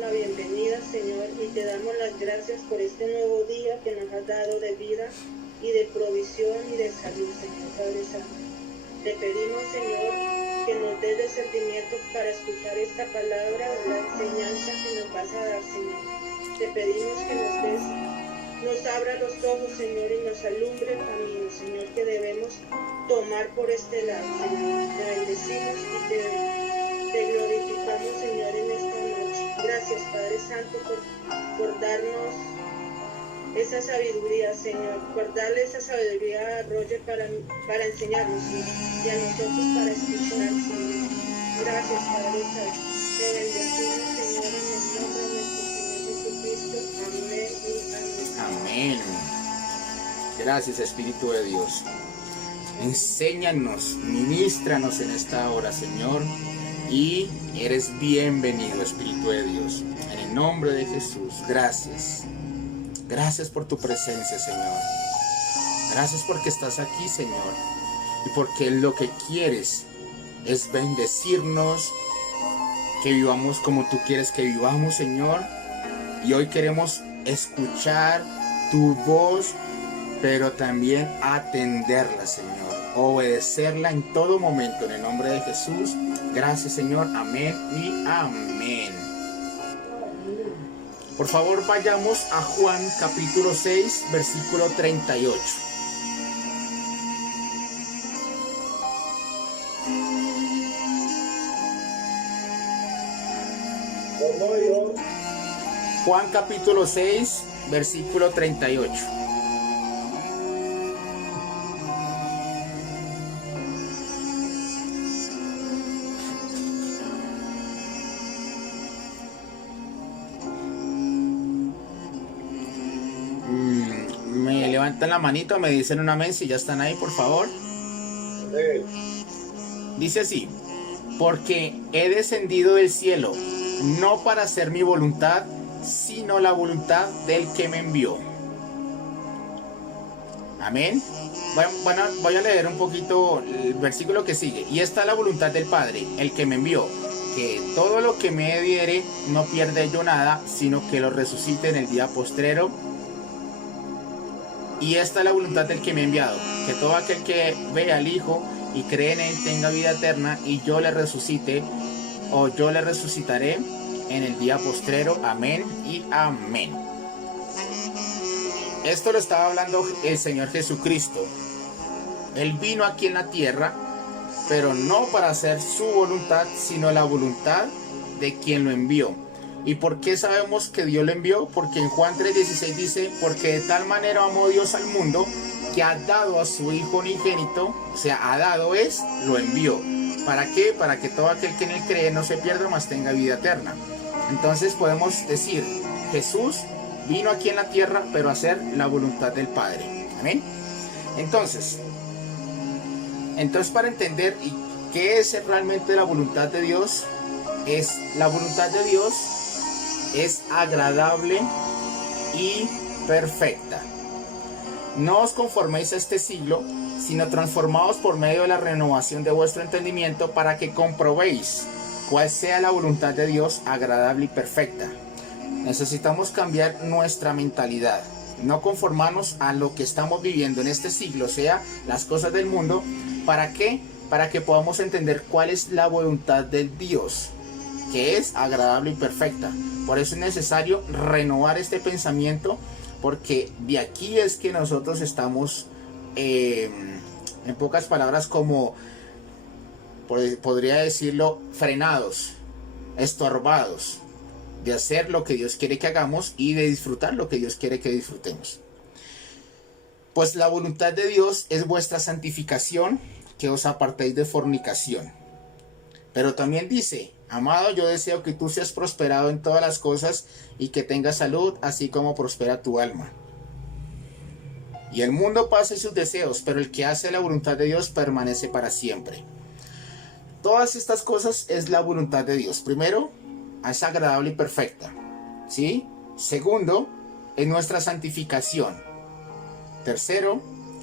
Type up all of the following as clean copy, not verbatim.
La bienvenida, Señor, y te damos las gracias por este nuevo día que nos has dado de vida y de provisión y de salud, Señor Padre Santo. Te pedimos, Señor, que nos des discernimiento para escuchar esta palabra o la enseñanza que nos vas a dar, Señor. Te pedimos que nos abra los ojos, Señor, y nos alumbre el camino, Señor, que debemos tomar por este lado, Señor. Te bendecimos y te glorificamos, Señor, en esta noche. Gracias, Padre Santo, por darnos esa sabiduría, Señor, por darle esa sabiduría a Roger para enseñarnos, Señor, y a nosotros para escuchar, Señor. Gracias, Padre Santo. Te bendecimos, Señor, en el nombre de nuestro Señor Jesucristo. Amén y amén. Amén. Gracias, Espíritu de Dios. Enséñanos, ministranos en esta hora, Señor. Y eres bienvenido, Espíritu de Dios. En el nombre de Jesús, gracias. Gracias por tu presencia, Señor. Gracias porque estás aquí, Señor. Y porque lo que quieres es bendecirnos, que vivamos como tú quieres que vivamos, Señor. Y hoy queremos escuchar tu voz, pero también atenderla, Señor. Obedecerla en todo momento, en el nombre de Jesús. Gracias, Señor. Amén y amén. Por favor, vayamos a Juan capítulo 6, versículo 38. Juan capítulo 6, versículo 38. Me levantan la manito, me dicen un amén si ya están ahí, por favor. Dice así: porque he descendido del cielo, no para hacer mi voluntad, sino la voluntad del que me envió. Amén. Bueno, voy a leer un poquito el versículo que sigue. Y esta es la voluntad del Padre, el que me envió, que todo lo que me diere no pierda yo nada, sino que lo resucite en el día postrero. Y esta es la voluntad del que me ha enviado, que todo aquel que ve al Hijo y cree en él tenga vida eterna, y yo le resucite, o yo le resucitaré en el día postrero. Amén y amén. Esto lo estaba hablando el Señor Jesucristo. Él vino aquí en la tierra, pero no para hacer su voluntad, sino la voluntad de quien lo envió. ¿Y por qué sabemos que Dios lo envió? Porque en Juan 3:16 dice: porque de tal manera amó Dios al mundo, que ha dado a su Hijo unigénito. O sea, ha dado es, lo envió. ¿Para qué? Para que todo aquel que en él cree no se pierda, mas tenga vida eterna. Entonces podemos decir, Jesús vino aquí en la tierra, pero a hacer la voluntad del Padre. Amén. Entonces para entender qué es realmente la voluntad de Dios, la voluntad de Dios es agradable y perfecta. No os conforméis a este siglo, sino transformaos por medio de la renovación de vuestro entendimiento, para que comprobéis cuál sea la voluntad de Dios agradable y perfecta. Necesitamos cambiar nuestra mentalidad, no conformarnos a lo que estamos viviendo en este siglo, o sea, las cosas del mundo. ¿Para qué? Para que podamos entender cuál es la voluntad de Dios, que es agradable y perfecta. Por eso es necesario renovar este pensamiento, porque de aquí es que nosotros estamos, en pocas palabras, como podría decirlo, frenados, estorbados de hacer lo que Dios quiere que hagamos y de disfrutar lo que Dios quiere que disfrutemos. Pues la voluntad de Dios es vuestra santificación, que os apartéis de fornicación. Pero también dice: amado, yo deseo que tú seas prosperado en todas las cosas y que tengas salud, así como prospera tu alma. Y el mundo pasa y sus deseos, pero el que hace la voluntad de Dios permanece para siempre. Todas estas cosas es la voluntad de Dios. Primero, es agradable y perfecta, ¿sí? Segundo, es nuestra santificación. Tercero,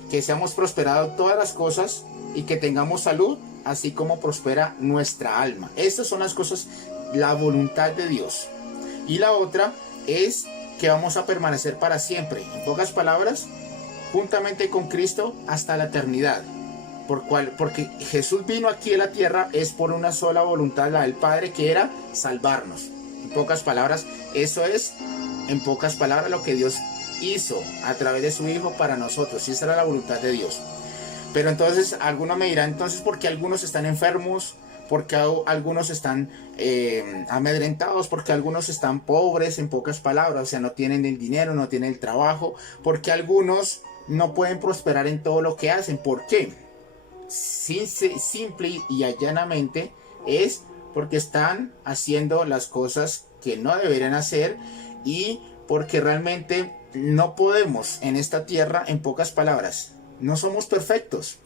que seamos prosperados todas las cosas y que tengamos salud, así como prospera nuestra alma. Estas son las cosas, la voluntad de Dios. Y la otra es que vamos a permanecer para siempre. En pocas palabras, juntamente con Cristo hasta la eternidad. Porque Jesús vino aquí a la tierra es por una sola voluntad, la del Padre, que era salvarnos. En pocas palabras, eso es, en pocas palabras, lo que Dios hizo a través de su Hijo para nosotros. Y esa era la voluntad de Dios. Pero entonces, algunos me dirán, entonces, ¿por qué algunos están enfermos? ¿Por qué algunos están amedrentados? ¿Por qué algunos están pobres? En pocas palabras, o sea, no tienen el dinero, no tienen el trabajo. ¿Por qué algunos no pueden prosperar en todo lo que hacen? ¿Por qué? Simple y llanamente es porque están haciendo las cosas que no deberían hacer y porque realmente no podemos en esta tierra, en pocas palabras, no somos perfectos,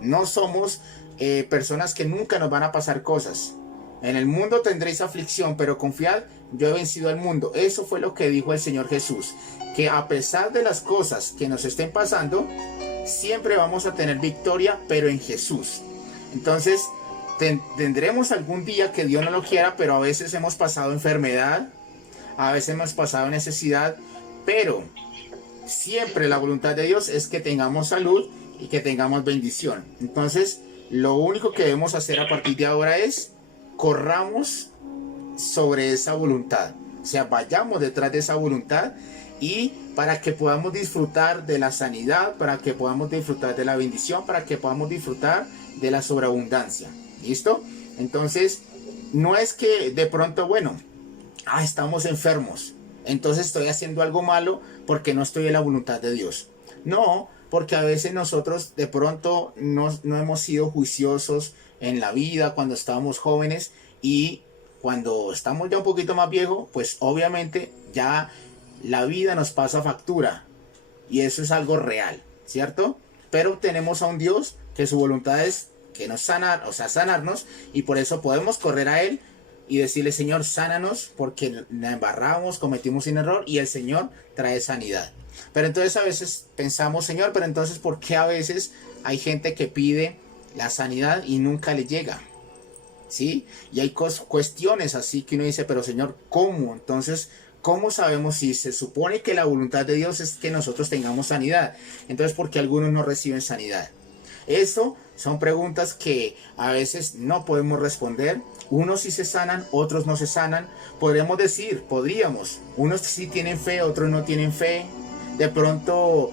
no somos personas que nunca nos van a pasar cosas. En el mundo tendréis aflicción, pero confiad, yo he vencido al mundo. Eso fue lo que dijo el Señor Jesús, que a pesar de las cosas que nos estén pasando, siempre vamos a tener victoria, pero en Jesús. Entonces, tendremos algún día que Dios no lo quiera, pero a veces hemos pasado enfermedad, a veces hemos pasado necesidad, pero siempre la voluntad de Dios es que tengamos salud y que tengamos bendición. Entonces, lo único que debemos hacer a partir de ahora es corramos sobre esa voluntad, o sea, vayamos detrás de esa voluntad y para que podamos disfrutar de la sanidad, para que podamos disfrutar de la bendición, para que podamos disfrutar de la sobreabundancia. ¿Listo? Entonces, no es que de pronto, bueno, estamos enfermos, entonces estoy haciendo algo malo porque no estoy en la voluntad de Dios. No, porque a veces nosotros de pronto no hemos sido juiciosos en la vida cuando estábamos jóvenes y cuando estamos ya un poquito más viejos, pues obviamente ya la vida nos pasa factura y eso es algo real, ¿cierto? Pero tenemos a un Dios que su voluntad es que nos sanar, o sea, sanarnos, y por eso podemos correr a Él y decirle, Señor, sánanos, porque la embarramos, cometimos un error y el Señor trae sanidad. Pero entonces a veces pensamos, Señor, pero entonces ¿por qué a veces hay gente que pide la sanidad y nunca le llega? ¿Sí? Y hay cuestiones así que uno dice, pero Señor, ¿cómo? Entonces, ¿cómo sabemos si se supone que la voluntad de Dios es que nosotros tengamos sanidad? Entonces, ¿por qué algunos no reciben sanidad? Eso son preguntas que a veces no podemos responder. Unos sí se sanan, otros no se sanan. Podríamos. Unos sí tienen fe, otros no tienen fe. De pronto,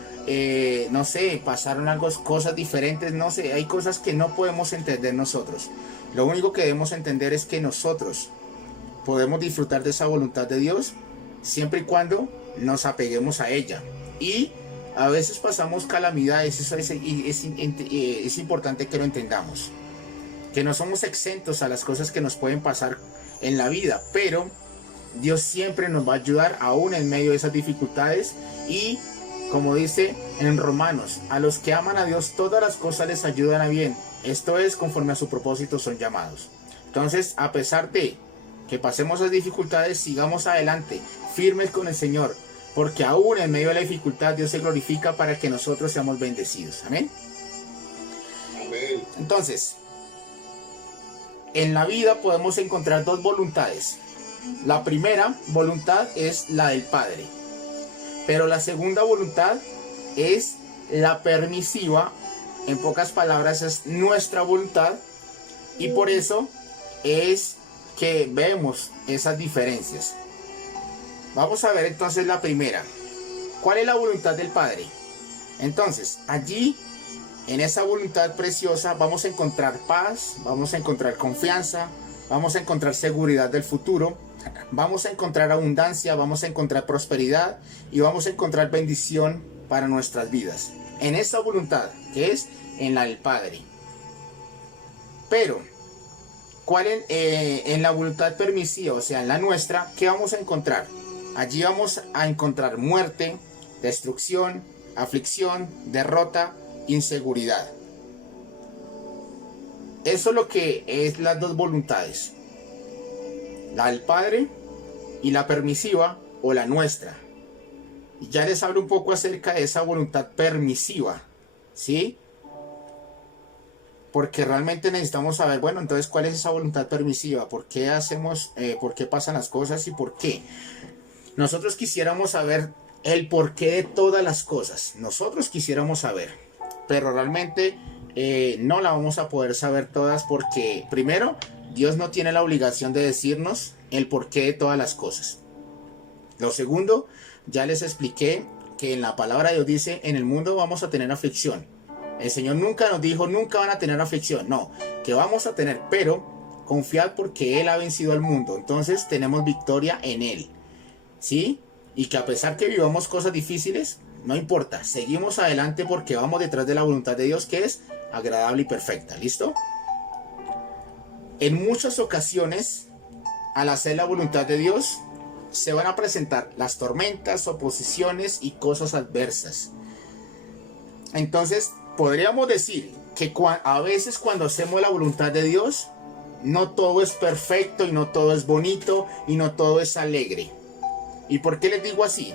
no sé, pasaron cosas diferentes, no sé. Hay cosas que no podemos entender nosotros. Lo único que debemos entender es que nosotros podemos disfrutar de esa voluntad de Dios siempre y cuando nos apeguemos a ella. Y a veces pasamos calamidades, eso es importante que lo entendamos. Que no somos exentos a las cosas que nos pueden pasar en la vida, pero Dios siempre nos va a ayudar aún en medio de esas dificultades. Y como dice en Romanos, a los que aman a Dios todas las cosas les ayudan a bien. Esto es, conforme a su propósito son llamados. Entonces, a pesar de que pasemos las dificultades, sigamos adelante, firmes con el Señor, porque aún en medio de la dificultad Dios se glorifica para que nosotros seamos bendecidos. Amén. Amén. Entonces, en la vida podemos encontrar dos voluntades. La primera voluntad es la del Padre, pero la segunda voluntad es la permisiva. En pocas palabras, es nuestra voluntad, y por eso es que vemos esas diferencias. Vamos a ver entonces la primera. ¿Cuál es la voluntad del Padre? Entonces, allí, en esa voluntad preciosa, vamos a encontrar paz, vamos a encontrar confianza, vamos a encontrar seguridad del futuro, vamos a encontrar abundancia, vamos a encontrar prosperidad y vamos a encontrar bendición para nuestras vidas. En esa voluntad, que es en la del Padre. Pero, en la voluntad permisiva, o sea, en la nuestra, ¿qué vamos a encontrar? Allí vamos a encontrar muerte, destrucción, aflicción, derrota, inseguridad. Eso es lo que es las dos voluntades. La del Padre y la permisiva o la nuestra. Y ya les hablo un poco acerca de esa voluntad permisiva, ¿sí? porque realmente necesitamos saber, bueno, entonces cuál es esa voluntad permisiva, por qué hacemos, por qué pasan las cosas y por qué. Nosotros quisiéramos saber el porqué de todas las cosas, nosotros quisiéramos saber, pero realmente no la vamos a poder saber todas porque primero, Dios no tiene la obligación de decirnos el porqué de todas las cosas. Lo segundo, ya les expliqué que en la palabra de Dios dice, en el mundo vamos a tener aflicción. El Señor nunca nos dijo, nunca van a tener aflicción. No, que vamos a tener, pero confiad porque Él ha vencido al mundo. Entonces tenemos victoria en Él. ¿Sí? Y que a pesar que vivamos cosas difíciles, no importa. Seguimos adelante porque vamos detrás de la voluntad de Dios que es agradable y perfecta. ¿Listo? En muchas ocasiones, al hacer la voluntad de Dios, se van a presentar las tormentas, oposiciones y cosas adversas. Entonces, podríamos decir que a veces cuando hacemos la voluntad de Dios, no todo es perfecto y no todo es bonito y no todo es alegre. ¿Y por qué les digo así?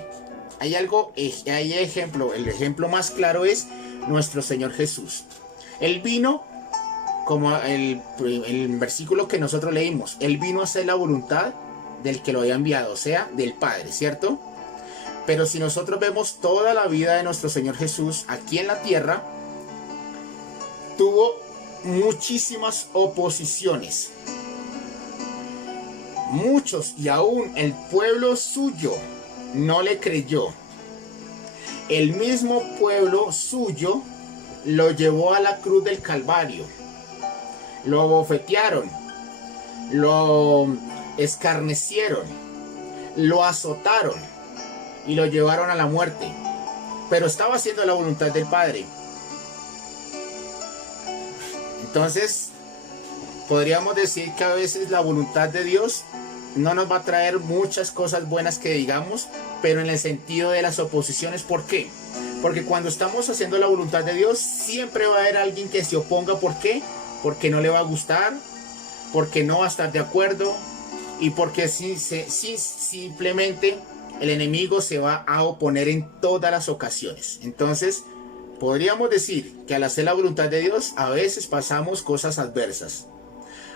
Hay ejemplo, el ejemplo más claro es nuestro Señor Jesús. Él vino, como el versículo que nosotros leímos, Él vino a hacer la voluntad del que lo había enviado, o sea, del Padre, ¿cierto? Pero si nosotros vemos toda la vida de nuestro Señor Jesús aquí en la tierra, tuvo muchísimas oposiciones. Muchos y aún el pueblo suyo no le creyó. El mismo pueblo suyo lo llevó a la cruz del Calvario. Lo bofetearon, lo escarnecieron, lo azotaron y lo llevaron a la muerte. Pero estaba haciendo la voluntad del Padre. Entonces, podríamos decir que a veces la voluntad de Dios no nos va a traer muchas cosas buenas que digamos, pero en el sentido de las oposiciones. ¿Por qué? Porque cuando estamos haciendo la voluntad de Dios, siempre va a haber alguien que se oponga. ¿Por qué? Porque no le va a gustar, porque no va a estar de acuerdo y porque simplemente el enemigo se va a oponer en todas las ocasiones. Entonces, podríamos decir que al hacer la voluntad de Dios, a veces pasamos cosas adversas.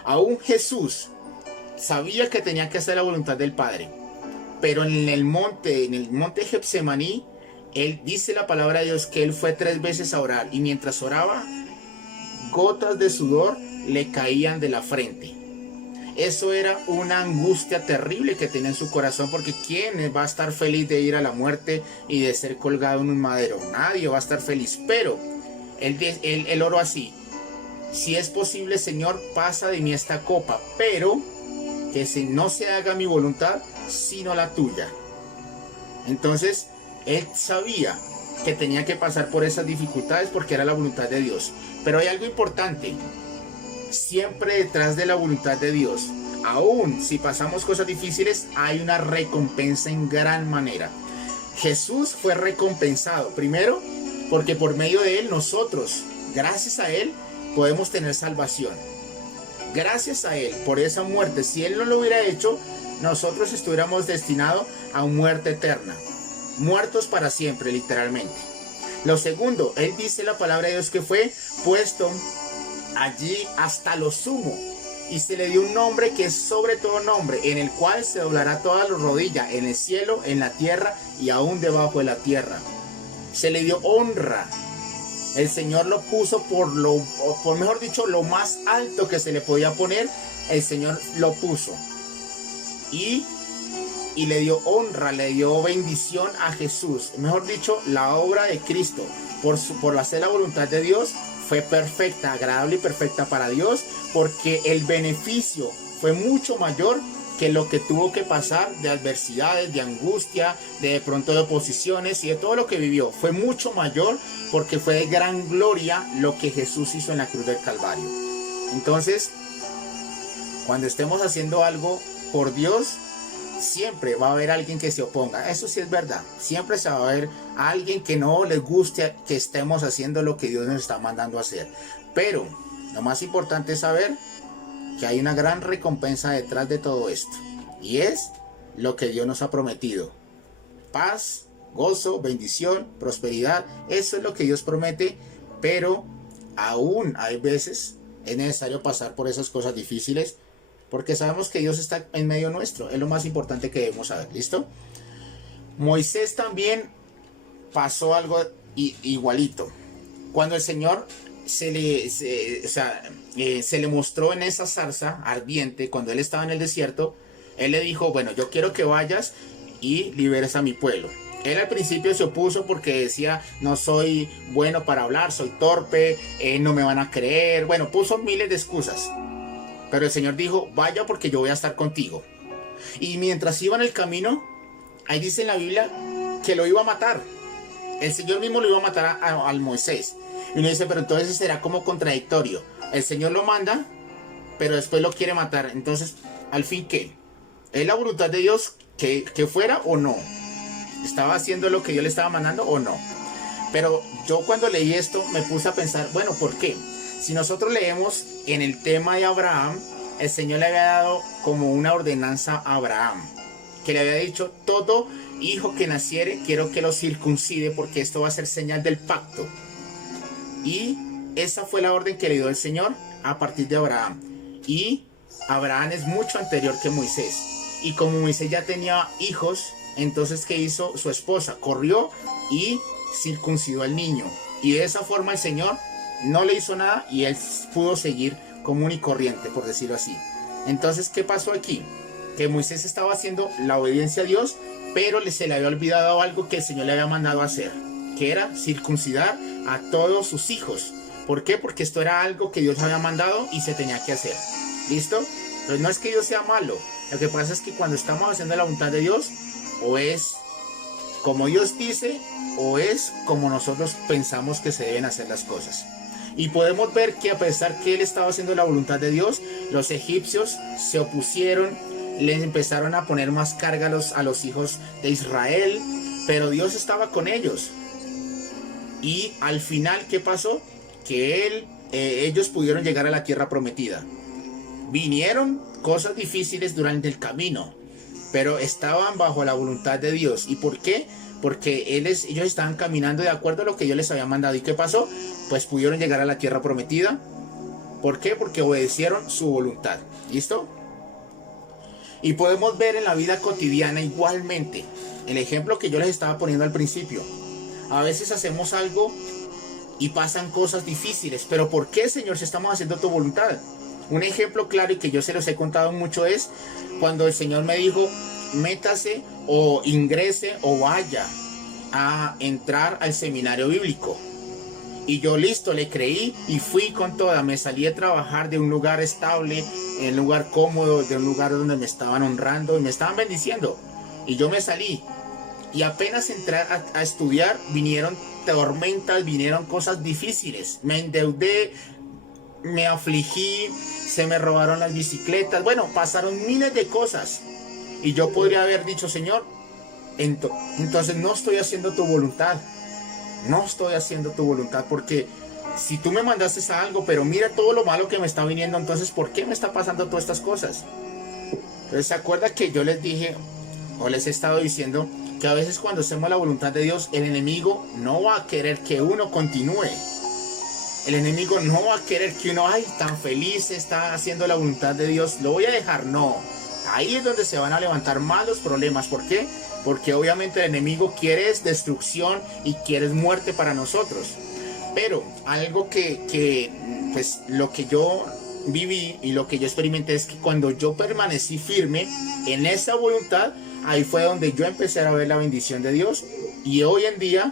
Aún Jesús sabía que tenía que hacer la voluntad del Padre, pero en el monte Getsemaní, Él dice la palabra de Dios que Él fue 3 veces a orar y mientras oraba, gotas de sudor le caían de la frente. Eso era una angustia terrible que tenía en su corazón, porque ¿quién va a estar feliz de ir a la muerte y de ser colgado en un madero? Nadie va a estar feliz, pero él oró así: si es posible, Señor, pasa de mí esta copa, pero que no se haga mi voluntad, sino la tuya. Entonces, él sabía que tenía que pasar por esas dificultades porque era la voluntad de Dios. Pero hay algo importante: siempre detrás de la voluntad de Dios, aún si pasamos cosas difíciles, hay una recompensa en gran manera. Jesús fue recompensado, primero, porque por medio de Él nosotros, gracias a Él, podemos tener salvación. Gracias a Él, por esa muerte, si Él no lo hubiera hecho, nosotros estuviéramos destinados a muerte eterna, muertos para siempre, literalmente. Lo segundo, Él dice la palabra de Dios que fue puesto allí hasta lo sumo y se le dio un nombre que es sobre todo nombre, en el cual se doblará toda la rodilla, en el cielo, en la tierra y aún debajo de la tierra. Se le dio honra. El Señor lo puso mejor dicho, lo más alto que se le podía poner, el Señor lo puso. Y le dio honra, le dio bendición a Jesús. Mejor dicho, la obra de Cristo, por hacer la voluntad de Dios, fue perfecta, agradable y perfecta para Dios, porque el beneficio fue mucho mayor que lo que tuvo que pasar de adversidades, de angustia, de pronto de oposiciones y de todo lo que vivió. Fue mucho mayor porque fue de gran gloria lo que Jesús hizo en la cruz del Calvario. Entonces, cuando estemos haciendo algo por Dios, siempre va a haber alguien que se oponga. Eso sí es verdad. Siempre se va a ver a alguien que no les guste que estemos haciendo lo que Dios nos está mandando a hacer. Pero lo más importante es saber que hay una gran recompensa detrás de todo esto. Y es lo que Dios nos ha prometido. Paz, gozo, bendición, prosperidad. Eso es lo que Dios promete. Pero aún hay veces es necesario pasar por esas cosas difíciles, porque sabemos que Dios está en medio nuestro. Es lo más importante que debemos saber. ¿Listo? Moisés también pasó algo igualito. Cuando el Señor se le mostró en esa zarza ardiente, cuando él estaba en el desierto, él le dijo, bueno, yo quiero que vayas y liberes a mi pueblo. Él al principio se opuso porque decía, no soy bueno para hablar, soy torpe, no me van a creer. Bueno, puso miles de excusas. Pero el Señor dijo, vaya porque yo voy a estar contigo. Y mientras iba en el camino, ahí dice en la Biblia que lo iba a matar. El Señor mismo lo iba a matar al Moisés. Y uno dice, pero entonces será como contradictorio. El Señor lo manda, pero después lo quiere matar. Entonces, ¿al fin qué? ¿Es la voluntad de Dios que fuera o no? ¿Estaba haciendo lo que yo le estaba mandando o no? Pero yo cuando leí esto me puse a pensar, bueno, ¿por qué? Si nosotros leemos en el tema de Abraham, el Señor le había dado como una ordenanza a Abraham, que le había dicho, todo hijo que naciere quiero que lo circuncide porque esto va a ser señal del pacto. Y esa fue la orden que le dio el Señor a partir de Abraham. Y Abraham es mucho anterior que Moisés. Y como Moisés ya tenía hijos, entonces ¿qué hizo su esposa? Corrió y circuncidó al niño. Y de esa forma el Señor no le hizo nada y él pudo seguir común y corriente, por decirlo así. Entonces, ¿qué pasó aquí? Que Moisés estaba haciendo la obediencia a Dios, pero se le había olvidado algo que el Señor le había mandado a hacer, que era circuncidar a todos sus hijos. ¿Por qué? Porque esto era algo que Dios había mandado y se tenía que hacer. ¿Listo? Entonces no es que Dios sea malo. Lo que pasa es que cuando estamos haciendo la voluntad de Dios, o es como Dios dice, o es como nosotros pensamos que se deben hacer las cosas. Y podemos ver que a pesar que él estaba haciendo la voluntad de Dios, los egipcios se opusieron, les empezaron a poner más carga a los hijos de Israel, pero Dios estaba con ellos. Y al final, ¿qué pasó? Que ellos pudieron llegar a la tierra prometida. Vinieron cosas difíciles durante el camino, pero estaban bajo la voluntad de Dios. ¿Y por qué? Porque ellos estaban caminando de acuerdo a lo que Dios les había mandado. ¿Y qué pasó? Pues pudieron llegar a la tierra prometida. ¿Por qué? Porque obedecieron su voluntad. ¿Listo? Y podemos ver en la vida cotidiana igualmente. El ejemplo que yo les estaba poniendo al principio. A veces hacemos algo y pasan cosas difíciles. ¿Pero por qué, Señor, si estamos haciendo tu voluntad? Un ejemplo claro y que yo se los he contado mucho es cuando el Señor me dijo, métase o ingrese o vaya a entrar al seminario bíblico. Y yo listo, le creí y fui con toda. Me salí a trabajar de un lugar estable, en un lugar cómodo, de un lugar donde me estaban honrando y me estaban bendiciendo. Y yo me salí. Y apenas entré a estudiar, vinieron tormentas, vinieron cosas difíciles. Me endeudé, me afligí, se me robaron las bicicletas. Bueno, pasaron miles de cosas. Y yo podría haber dicho, Señor, entonces no estoy haciendo tu voluntad. No estoy haciendo tu voluntad porque si tú me mandaste a algo, pero mira todo lo malo que me está viniendo, entonces ¿por qué me está pasando todas estas cosas? Entonces, ¿se acuerda que yo les dije o les he estado diciendo que a veces cuando hacemos la voluntad de Dios, el enemigo no va a querer que uno continúe? El enemigo no va a querer que uno, ay, tan feliz está haciendo la voluntad de Dios, lo voy a dejar. No, ahí es donde se van a levantar más los problemas. ¿Por qué? Porque obviamente el enemigo quiere destrucción y quiere muerte para nosotros. Pero algo pues lo que yo viví y lo que yo experimenté es que cuando yo permanecí firme en esa voluntad, ahí fue donde yo empecé a ver la bendición de Dios. Y hoy en día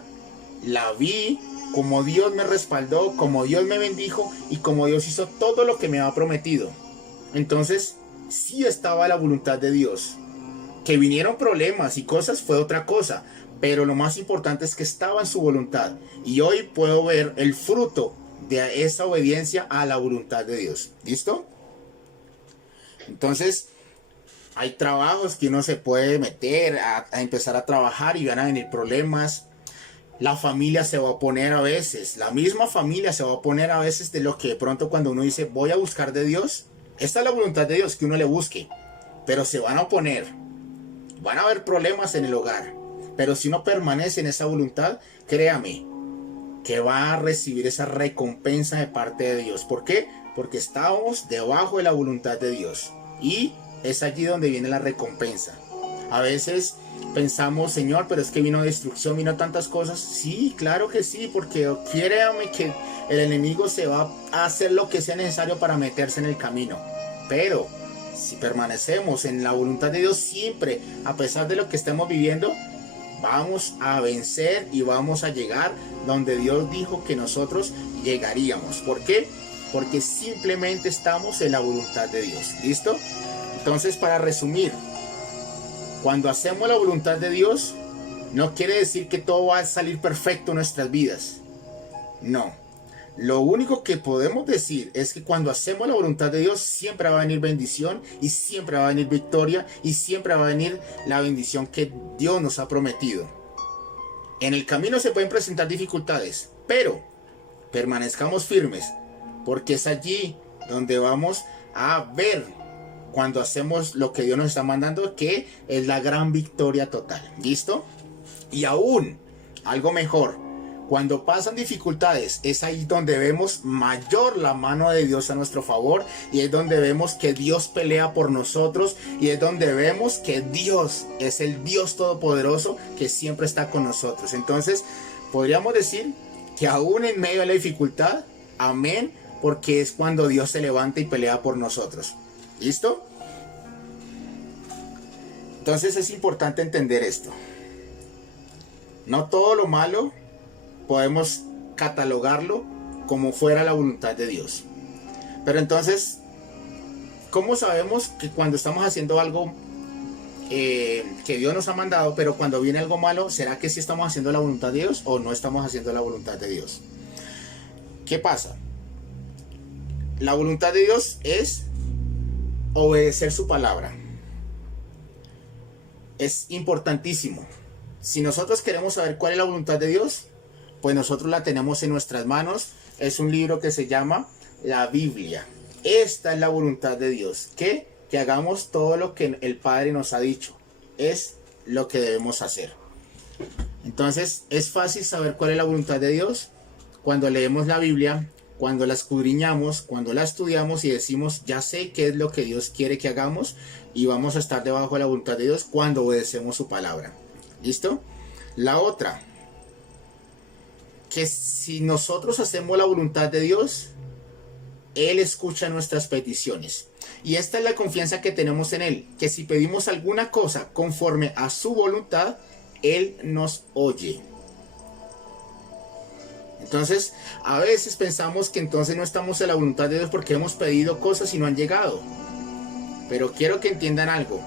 la vi como Dios me respaldó, como Dios me bendijo y como Dios hizo todo lo que me había prometido. Entonces sí estaba la voluntad de Dios. Que vinieron problemas y cosas fue otra cosa, pero lo más importante es que estaba en su voluntad. Y hoy puedo ver el fruto de esa obediencia a la voluntad de Dios. ¿Listo? Entonces, hay trabajos que uno se puede meter a empezar a trabajar y van a venir problemas. La familia se va a oponer a veces. La misma familia se va a oponer a veces de lo que de pronto cuando uno dice voy a buscar de Dios. Esta es la voluntad de Dios, que uno le busque. Pero se van a oponer. Van a haber problemas en el hogar, pero si uno permanece en esa voluntad, créame, que va a recibir esa recompensa de parte de Dios. ¿Por qué? Porque estamos debajo de la voluntad de Dios y es allí donde viene la recompensa. A veces pensamos, Señor, pero es que vino destrucción, vino tantas cosas. Sí, claro que sí, porque créame que el enemigo se va a hacer lo que sea necesario para meterse en el camino. Pero si permanecemos en la voluntad de Dios siempre, a pesar de lo que estemos viviendo, vamos a vencer y vamos a llegar donde Dios dijo que nosotros llegaríamos. ¿Por qué? Porque simplemente estamos en la voluntad de Dios. ¿Listo? Entonces, para resumir, cuando hacemos la voluntad de Dios, no quiere decir que todo va a salir perfecto en nuestras vidas. No. Lo único que podemos decir es que cuando hacemos la voluntad de Dios, siempre va a venir bendición y siempre va a venir victoria y siempre va a venir la bendición que Dios nos ha prometido. En el camino se pueden presentar dificultades, pero permanezcamos firmes, porque es allí donde vamos a ver, cuando hacemos lo que Dios nos está mandando, que es la gran victoria total. ¿Listo? Y aún, algo mejor, cuando pasan dificultades, es ahí donde vemos mayor la mano de Dios a nuestro favor, y es donde vemos que Dios pelea por nosotros, y es donde vemos que Dios es el Dios todopoderoso que siempre está con nosotros. Entonces, podríamos decir que aún en medio de la dificultad, amén, porque es cuando Dios se levanta y pelea por nosotros. ¿Listo? Entonces es importante entender esto. No todo lo malo podemos catalogarlo como fuera la voluntad de Dios. Pero entonces, ¿cómo sabemos que cuando estamos haciendo algo que Dios nos ha mandado, pero cuando viene algo malo, ¿será que sí estamos haciendo la voluntad de Dios o no estamos haciendo la voluntad de Dios? ¿Qué pasa? La voluntad de Dios es obedecer su palabra. Es importantísimo. Si nosotros queremos saber cuál es la voluntad de Dios, pues nosotros la tenemos en nuestras manos. Es un libro que se llama la Biblia. Esta es la voluntad de Dios. Que hagamos todo lo que el Padre nos ha dicho. Es lo que debemos hacer. Entonces, es fácil saber cuál es la voluntad de Dios cuando leemos la Biblia, cuando la escudriñamos, cuando la estudiamos y decimos, ya sé qué es lo que Dios quiere que hagamos, y vamos a estar debajo de la voluntad de Dios cuando obedecemos su palabra. ¿Listo? La otra, que si nosotros hacemos la voluntad de Dios, Él escucha nuestras peticiones. Y esta es la confianza que tenemos en Él, que si pedimos alguna cosa conforme a su voluntad, Él nos oye. Entonces, a veces pensamos que entonces no estamos en la voluntad de Dios porque hemos pedido cosas y no han llegado. Pero quiero que entiendan algo.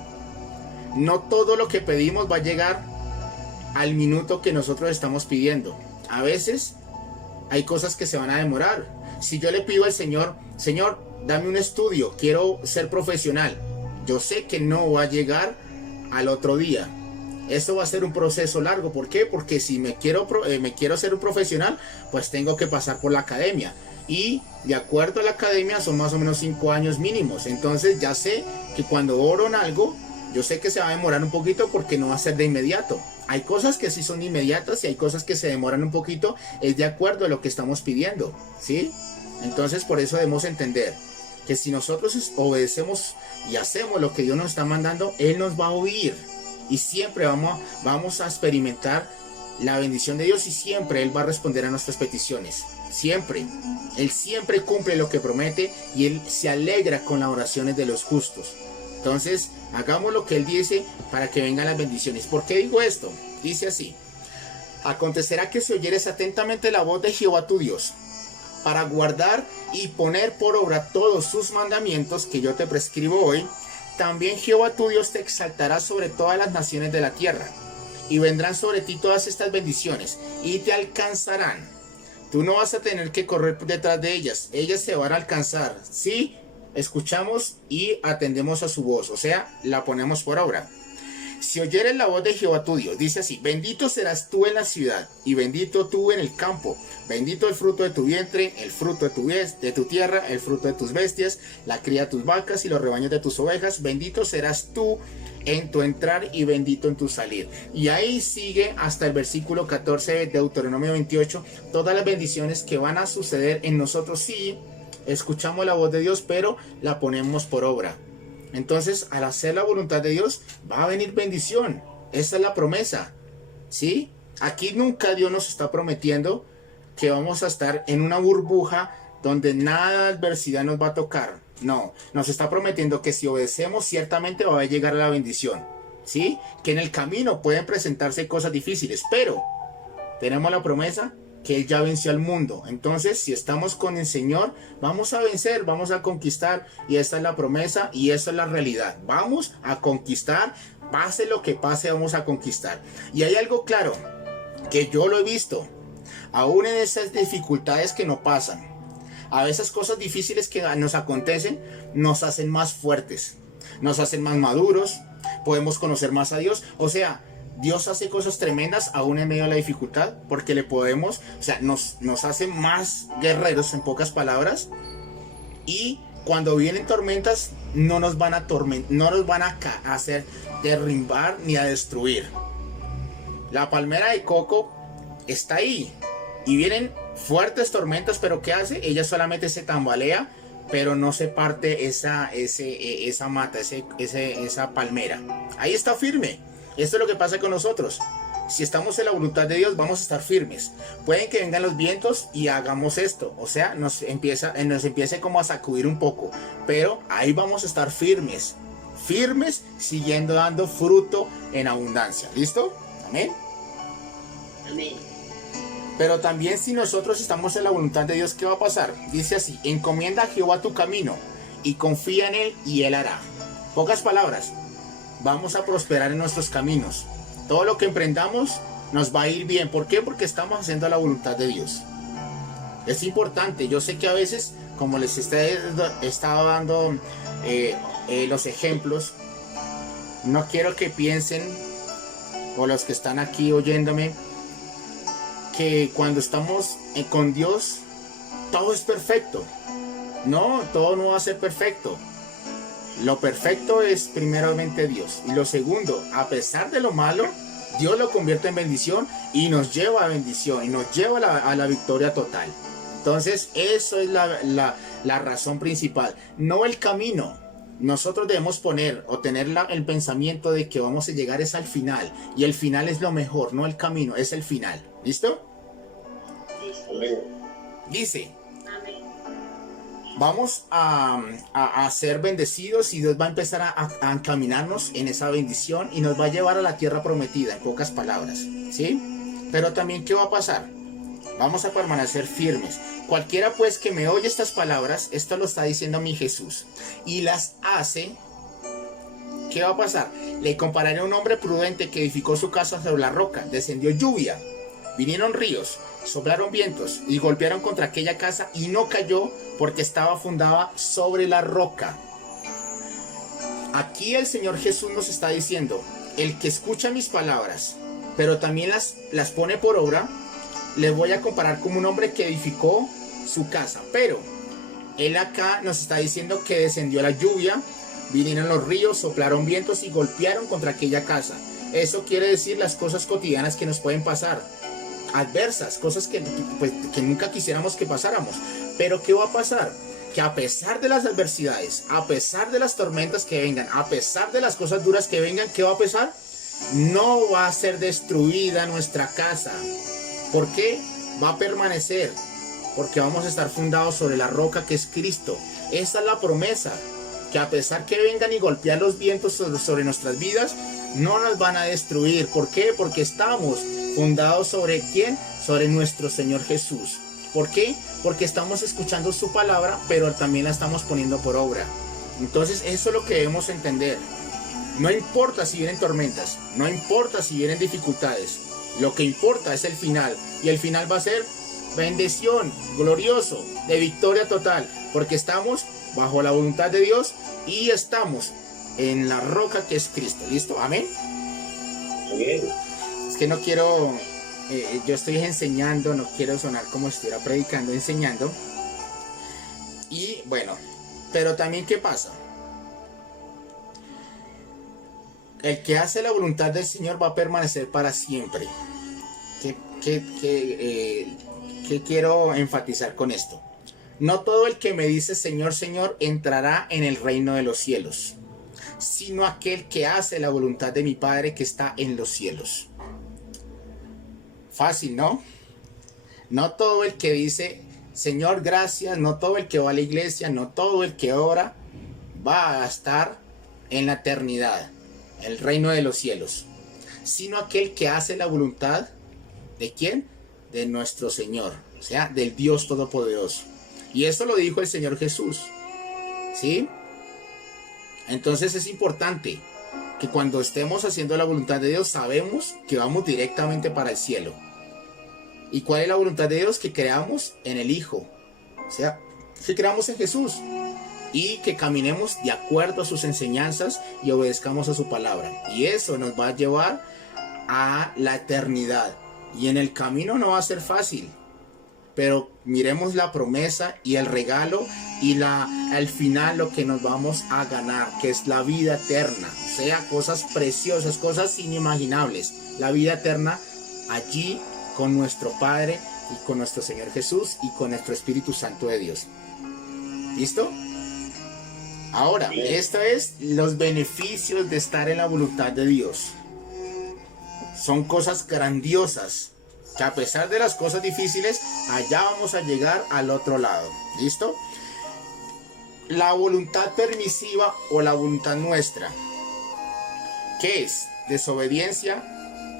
No todo lo que pedimos va a llegar al minuto que nosotros estamos pidiendo. A veces hay cosas que se van a demorar. Si yo le pido al Señor, Señor, dame un estudio, quiero ser profesional, yo sé que no va a llegar al otro día. Esto va a ser un proceso largo. ¿Por qué? Porque si me quiero ser un profesional, pues tengo que pasar por la academia. Y de acuerdo a la academia son más o menos 5 años mínimos. Entonces ya sé que cuando oro en algo, yo sé que se va a demorar un poquito porque no va a ser de inmediato. Hay cosas que sí son inmediatas y hay cosas que se demoran un poquito. Es de acuerdo a lo que estamos pidiendo, ¿sí? Entonces por eso debemos entender que si nosotros obedecemos y hacemos lo que Dios nos está mandando, Él nos va a oír. Y siempre vamos a experimentar la bendición de Dios y siempre Él va a responder a nuestras peticiones. Siempre. Él siempre cumple lo que promete y Él se alegra con las oraciones de los justos. Entonces, hagamos lo que Él dice para que vengan las bendiciones. ¿Por qué digo esto? Dice así: acontecerá que si oyeres atentamente la voz de Jehová tu Dios, para guardar y poner por obra todos sus mandamientos que yo te prescribo hoy, también Jehová tu Dios te exaltará sobre todas las naciones de la tierra, y vendrán sobre ti todas estas bendiciones, y te alcanzarán. Tú no vas a tener que correr detrás de ellas, ellas se van a alcanzar, si escuchamos y atendemos a su voz, o sea, la ponemos por obra. Si oyeres la voz de Jehová tu Dios, dice así: bendito serás tú en la ciudad, y bendito tú en el campo. Bendito el fruto de tu vientre, el fruto de tu tierra, el fruto de tus bestias, la cría de tus vacas y los rebaños de tus ovejas. Bendito serás tú en tu entrar y bendito en tu salir. Y ahí sigue hasta el versículo 14 de Deuteronomio 28, todas las bendiciones que van a suceder en nosotros si escuchamos la voz de Dios, pero la ponemos por obra. Entonces, al hacer la voluntad de Dios, va a venir bendición. Esa es la promesa, ¿sí? Aquí nunca Dios nos está prometiendo que vamos a estar en una burbuja donde nada de adversidad nos va a tocar. No, nos está prometiendo que si obedecemos, ciertamente va a llegar a la bendición, ¿sí? Que en el camino pueden presentarse cosas difíciles, pero tenemos la promesa que Él ya venció al mundo. Entonces, si estamos con el Señor, vamos a vencer, vamos a conquistar, y esta es la promesa y esa es la realidad. Vamos a conquistar, pase lo que pase, vamos a conquistar. Y hay algo claro, que yo lo he visto, aún en esas dificultades que no pasan, a veces cosas difíciles que nos acontecen, nos hacen más fuertes, nos hacen más maduros, podemos conocer más a Dios. O sea, Dios hace cosas tremendas aún en medio de la dificultad, porque le podemos, o sea, nos hace más guerreros, en pocas palabras. Y cuando vienen tormentas, no nos van a hacer derrumbar ni a destruir. La palmera de coco está ahí y vienen fuertes tormentas, pero ¿qué hace? Ella solamente se tambalea, pero no se parte esa mata, esa palmera. Ahí está firme. Esto es lo que pasa con nosotros. Si estamos en la voluntad de Dios, vamos a estar firmes. Pueden que vengan los vientos y hagamos esto, o sea, nos empiece como a sacudir un poco, pero ahí vamos a estar firmes, siguiendo dando fruto en abundancia. ¿Listo? Amén. Amén. Pero también si nosotros estamos en la voluntad de Dios, ¿qué va a pasar? Dice así: encomienda a Jehová tu camino y confía en Él y Él hará. Pocas palabras, vamos a prosperar en nuestros caminos. Todo lo que emprendamos nos va a ir bien. ¿Por qué? Porque estamos haciendo la voluntad de Dios. Es importante. Yo sé que a veces, como les estaba dando los ejemplos, no quiero que piensen, o los que están aquí oyéndome, que cuando estamos con Dios todo es perfecto. No, todo no va a ser perfecto. Lo perfecto es primeramente Dios, y lo segundo, a pesar de lo malo, Dios lo convierte en bendición y nos lleva a bendición y nos lleva a la victoria total. Entonces eso es la razón principal, no el camino. Nosotros debemos poner o tener el pensamiento de que vamos a llegar es al final, y el final es lo mejor, no el camino, es el final. ¿Listo? Dice: vamos a ser bendecidos, y Dios va a empezar a encaminarnos en esa bendición y nos va a llevar a la tierra prometida, en pocas palabras, ¿sí? Pero también, ¿qué va a pasar? Vamos a permanecer firmes. Cualquiera pues que me oye estas palabras, esto lo está diciendo mi Jesús, y las hace, ¿qué va a pasar? Le compararé a un hombre prudente que edificó su casa sobre la roca. Descendió lluvia, vinieron ríos, soplaron vientos y golpearon contra aquella casa, y no cayó porque estaba fundada sobre la roca. Aquí el Señor Jesús nos está diciendo: el que escucha mis palabras, pero también las pone por obra, les voy a comparar como un hombre que edificó su casa. Pero él acá nos está diciendo que descendió la lluvia, vinieron los ríos, soplaron vientos y golpearon contra aquella casa. Eso quiere decir las cosas cotidianas que nos pueden pasar, adversas, cosas que nunca quisiéramos que pasáramos. Pero ¿qué va a pasar? Que a pesar de las adversidades, a pesar de las tormentas que vengan, a pesar de las cosas duras que vengan, ¿qué va a pasar? No va a ser destruida nuestra casa. ¿Por qué? Va a permanecer, porque vamos a estar fundados sobre la roca que es Cristo. Esa es la promesa, que a pesar que vengan y golpear los vientos sobre nuestras vidas, no nos van a destruir. ¿Por qué? Porque estamos fundados ¿sobre quién? Sobre nuestro Señor Jesús. ¿Por qué? Porque estamos escuchando su palabra, pero también la estamos poniendo por obra. Entonces eso es lo que debemos entender. No importa si vienen tormentas, no importa si vienen dificultades, lo que importa es el final, y el final va a ser bendición, glorioso, de victoria total, porque estamos bajo la voluntad de Dios y estamos en la roca que es Cristo. ¿Listo? Amén. Amén. Es que no quiero, yo estoy enseñando, no quiero sonar como si estuviera predicando, enseñando. Y bueno, pero también ¿qué pasa? el que hace la voluntad del Señor va a permanecer para siempre. ¿Qué quiero enfatizar con esto? No todo el que me dice Señor, Señor entrará en el reino de los cielos, sino aquel que hace la voluntad de mi Padre que está en los cielos. Fácil, ¿no? No todo el que dice Señor, gracias, no todo el que va a la iglesia, no todo el que ora va a estar en la eternidad, el reino de los cielos, sino aquel que hace la voluntad ¿de quién? De nuestro Señor, o sea, del Dios Todopoderoso. Y esto lo dijo el Señor Jesús, ¿sí? Entonces es importante que cuando estemos haciendo la voluntad de Dios sabemos que vamos directamente para el cielo. ¿Y cuál es la voluntad de Dios? Que creamos en el Hijo, o sea, que creamos en Jesús y que caminemos de acuerdo a sus enseñanzas y obedezcamos a su palabra. Y eso nos va a llevar a la eternidad. Y en el camino no va a ser fácil, pero miremos la promesa y el regalo y al final lo que nos vamos a ganar, que es la vida eterna, o sea, cosas preciosas, cosas inimaginables, la vida eterna allí con nuestro Padre y con nuestro Señor Jesús y con nuestro Espíritu Santo de Dios. ¿Listo? Ahora, esto es los beneficios de estar en la voluntad de Dios. Son cosas grandiosas, que a pesar de las cosas difíciles, allá vamos a llegar al otro lado. ¿Listo? La voluntad permisiva o la voluntad nuestra, ¿qué es? Desobediencia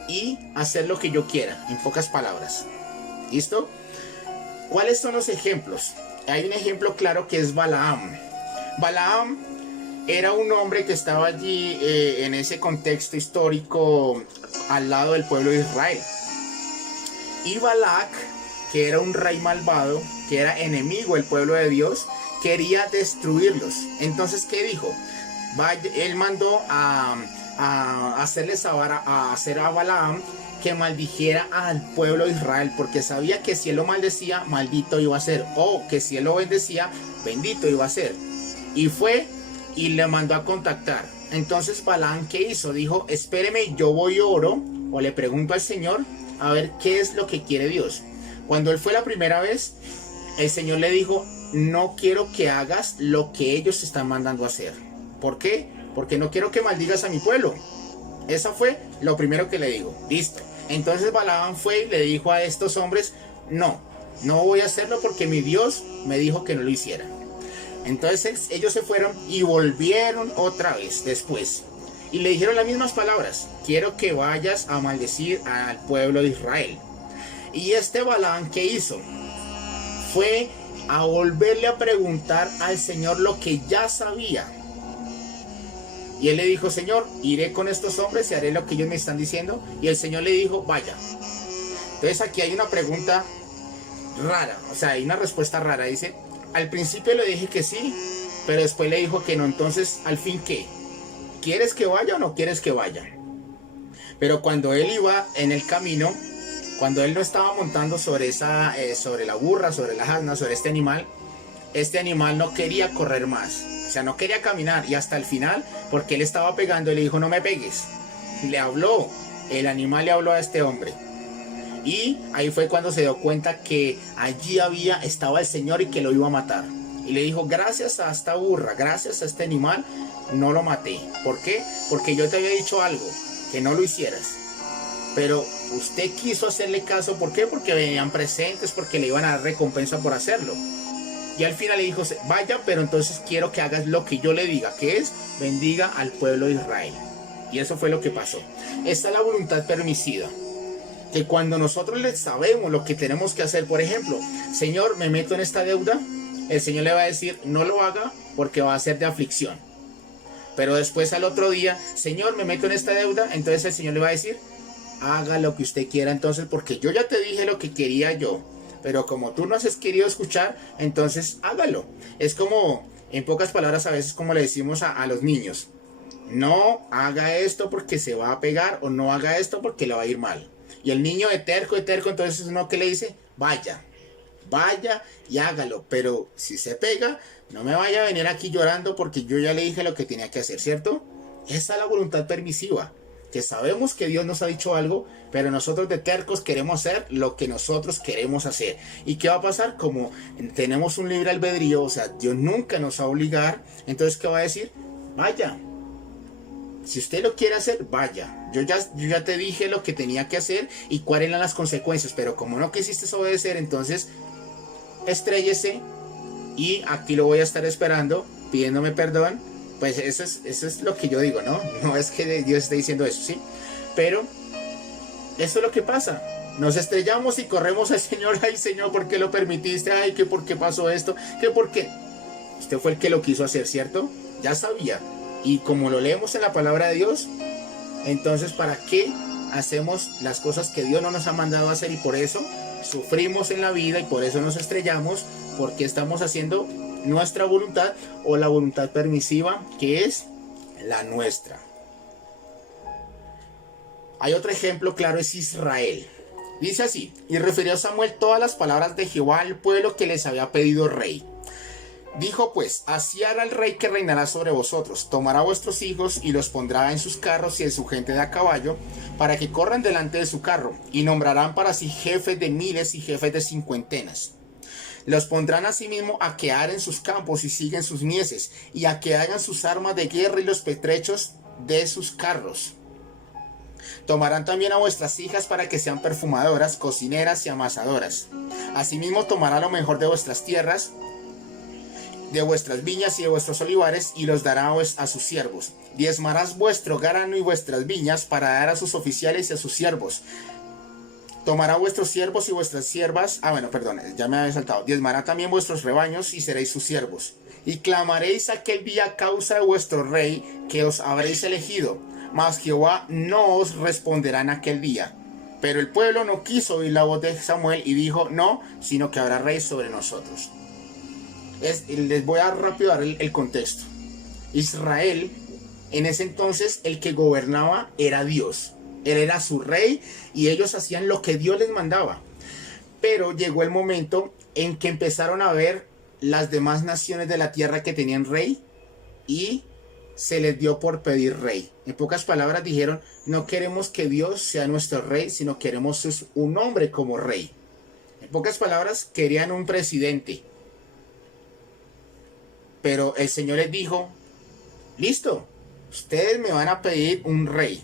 y hacer lo que yo quiera, en pocas palabras. ¿Listo? ¿Cuáles son los ejemplos? Hay un ejemplo claro que es Balaam. Balaam era un hombre que estaba allí en ese contexto histórico al lado del pueblo de Israel. Y Balac, que era un rey malvado, que era enemigo del pueblo de Dios, quería destruirlos. Entonces, ¿qué dijo? Él mandó a hacer a Balaam que maldijera al pueblo de Israel, porque sabía que si él lo maldecía, maldito iba a ser, o que si él lo bendecía, bendito iba a ser. Y fue y le mandó a contactar. Entonces Balaam, ¿qué hizo? Dijo, espéreme, yo voy y oro, o le pregunto al Señor a ver qué es lo que quiere Dios. Cuando él fue la primera vez, el Señor le dijo, no quiero que hagas lo que ellos están mandando a hacer. ¿Por qué? Porque no quiero que maldigas a mi pueblo. Eso fue lo primero que le digo. Listo. Entonces Balaam fue y le dijo a estos hombres, no voy a hacerlo porque mi Dios me dijo que no lo hiciera. Entonces ellos se fueron y volvieron otra vez después. Y le dijeron las mismas palabras, quiero que vayas a maldecir al pueblo de Israel. Y este Balaam, ¿qué hizo? Fue a volverle a preguntar al Señor lo que ya sabía. Y él le dijo, Señor, iré con estos hombres y haré lo que ellos me están diciendo. Y el Señor le dijo, vaya. Entonces aquí hay una pregunta rara, o sea, hay una respuesta rara. Dice, al principio le dije que sí, pero después le dijo que no. Entonces, ¿al fin qué? ¿Quieres que vaya o no quieres que vaya? Pero cuando él iba en el camino, cuando él no estaba montando sobre la burra, sobre la asna, sobre este animal no quería correr más. O sea, no quería caminar. Y hasta el final, porque él estaba pegando y le dijo, no me pegues. Le habló, el animal le habló a este hombre. Y ahí fue cuando se dio cuenta que allí estaba el Señor y que lo iba a matar. Y le dijo, gracias a esta burra, gracias a este animal, no lo maté. ¿Por qué? Porque yo te había dicho algo, que no lo hicieras. Pero usted quiso hacerle caso, ¿por qué? Porque venían presentes, porque le iban a dar recompensa por hacerlo. Y al final le dijo, vaya, pero entonces quiero que hagas lo que yo le diga, que es, bendiga al pueblo de Israel. Y eso fue lo que pasó. Esta es la voluntad permisiva. Que cuando nosotros le sabemos lo que tenemos que hacer, por ejemplo, Señor, me meto en esta deuda, el Señor le va a decir, no lo haga porque va a ser de aflicción. Pero después al otro día, Señor, me meto en esta deuda, entonces el Señor le va a decir, haga lo que usted quiera entonces, porque yo ya te dije lo que quería yo, pero como tú no has querido escuchar, entonces hágalo. Es como, en pocas palabras, a veces como le decimos a los niños, no haga esto porque se va a pegar, o no haga esto porque le va a ir mal. Y el niño de terco, entonces uno que le dice, vaya y hágalo, pero si se pega, no me vaya a venir aquí llorando porque yo ya le dije lo que tenía que hacer, ¿cierto? Esa es la voluntad permisiva, que sabemos que Dios nos ha dicho algo, pero nosotros de tercos queremos hacer lo que nosotros queremos hacer. ¿Y qué va a pasar? Como tenemos un libre albedrío, o sea, Dios nunca nos va a obligar, entonces ¿qué va a decir? Vaya, si usted lo quiere hacer, vaya. Yo ya te dije lo que tenía que hacer y cuáles eran las consecuencias, pero como no quisiste obedecer, entonces estréllese y aquí lo voy a estar esperando, pidiéndome perdón. Pues eso es lo que yo digo, ¿no? No es que Dios esté diciendo eso, ¿sí? Pero eso es lo que pasa. Nos estrellamos y corremos al Señor. Ay, Señor, ¿por qué lo permitiste? Ay, ¿qué por qué pasó esto? ¿Qué por qué? Usted fue el que lo quiso hacer, ¿cierto? Ya sabía. Y como lo leemos en la palabra de Dios, entonces ¿para qué hacemos las cosas que Dios no nos ha mandado a hacer? Y por eso sufrimos en la vida y por eso nos estrellamos, porque estamos haciendo nuestra voluntad o la voluntad permisiva, que es la nuestra. Hay otro ejemplo claro, es Israel. Dice así: y refirió Samuel todas las palabras de Jehová al pueblo que les había pedido rey. Dijo pues: así hará el rey que reinará sobre vosotros, tomará vuestros hijos y los pondrá en sus carros y en su gente de a caballo, para que corran delante de su carro, y nombrarán para sí jefes de miles y jefes de cincuentenas. Los pondrán asimismo a que aren sus campos y siguen sus mieses, y a que hagan sus armas de guerra y los pertrechos de sus carros. Tomarán también a vuestras hijas para que sean perfumadoras, cocineras y amasadoras. Asimismo tomará lo mejor de vuestras tierras, de vuestras viñas y de vuestros olivares, y los dará a sus siervos. Diezmarás vuestro grano y vuestras viñas para dar a sus oficiales y a sus siervos. Tomará vuestros siervos y vuestras siervas. Ya me había saltado. Diezmará también vuestros rebaños y seréis sus siervos. Y clamaréis aquel día a causa de vuestro rey que os habréis elegido. Mas Jehová no os responderá en aquel día. Pero el pueblo no quiso oír la voz de Samuel y dijo: no, sino que habrá rey sobre nosotros. Les voy a rápido dar el contexto. Israel, en ese entonces, el que gobernaba era Dios. Él era su rey y ellos hacían lo que Dios les mandaba. Pero llegó el momento en que empezaron a ver las demás naciones de la tierra que tenían rey y se les dio por pedir rey. En pocas palabras dijeron: no queremos que Dios sea nuestro rey, sino queremos un hombre como rey. En pocas palabras, querían un presidente. Pero el Señor les dijo: listo, ustedes me van a pedir un rey,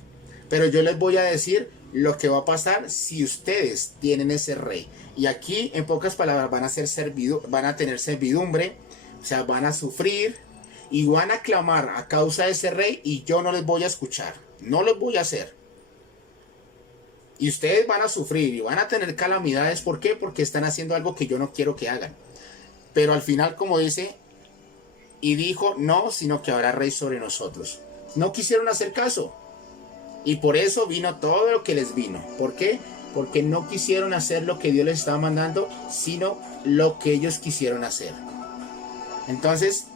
pero yo les voy a decir lo que va a pasar si ustedes tienen ese rey. Y aquí, en pocas palabras, van a tener servidumbre, o sea, van a sufrir y van a clamar a causa de ese rey, y yo no les voy a escuchar, no los voy a hacer. Y ustedes van a sufrir y van a tener calamidades. ¿Por qué? Porque están haciendo algo que yo no quiero que hagan. Pero al final, como dice, y dijo: no, sino que habrá rey sobre nosotros. No quisieron hacer caso. Y por eso vino todo lo que les vino. ¿Por qué? Porque no quisieron hacer lo que Dios les estaba mandando, sino lo que ellos quisieron hacer. Entonces,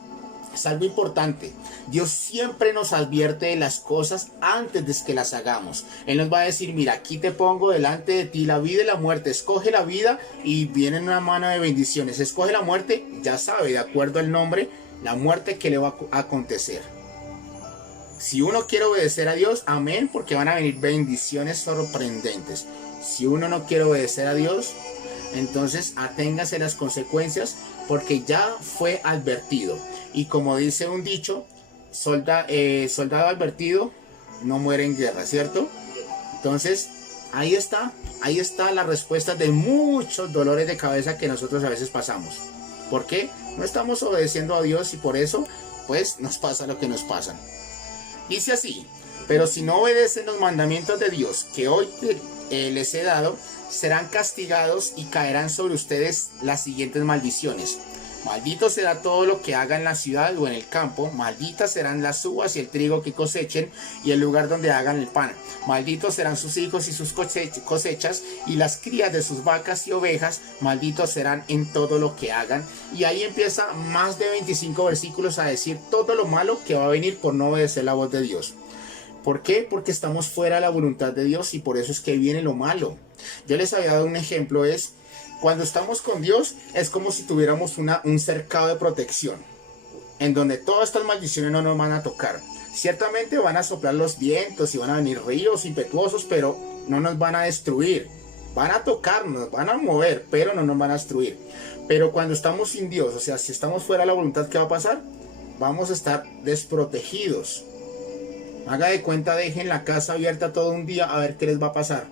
es algo importante. Dios siempre nos advierte de las cosas antes de que las hagamos. Él nos va a decir: mira, aquí te pongo delante de ti la vida y la muerte. Escoge la vida y viene una mano de bendiciones. Escoge la muerte, ya sabe, de acuerdo al nombre, la muerte que le va a acontecer. Si uno quiere obedecer a Dios, amén, porque van a venir bendiciones sorprendentes. Si uno no quiere obedecer a Dios, entonces aténgase las consecuencias, porque ya fue advertido. Y como dice un dicho, soldado advertido no muere en guerra, ¿cierto? Entonces, ahí está la respuesta de muchos dolores de cabeza que nosotros a veces pasamos. ¿Por qué? No estamos obedeciendo a Dios y por eso, pues, nos pasa lo que nos pasa. Dice así: pero si no obedecen los mandamientos de Dios que hoy les he dado, serán castigados y caerán sobre ustedes las siguientes maldiciones. Maldito será todo lo que haga en la ciudad o en el campo. Malditas serán las uvas y el trigo que cosechen y el lugar donde hagan el pan. Malditos serán sus hijos y sus cosechas y las crías de sus vacas y ovejas. Malditos serán en todo lo que hagan. Y ahí empieza más de 25 versículos a decir todo lo malo que va a venir por no obedecer la voz de Dios. ¿Por qué? Porque estamos fuera de la voluntad de Dios y por eso es que viene lo malo. Yo les había dado un ejemplo, es cuando estamos con Dios es como si tuviéramos un cercado de protección en donde todas estas maldiciones no nos van a tocar. Ciertamente van a soplar los vientos y van a venir ríos impetuosos, pero no nos van a destruir. Van a tocarnos, van a mover, pero no nos van a destruir. Pero cuando estamos sin Dios, o sea, si estamos fuera de la voluntad, ¿qué va a pasar? Vamos a estar desprotegidos. Haga de cuenta, dejen la casa abierta todo un día a ver qué les va a pasar.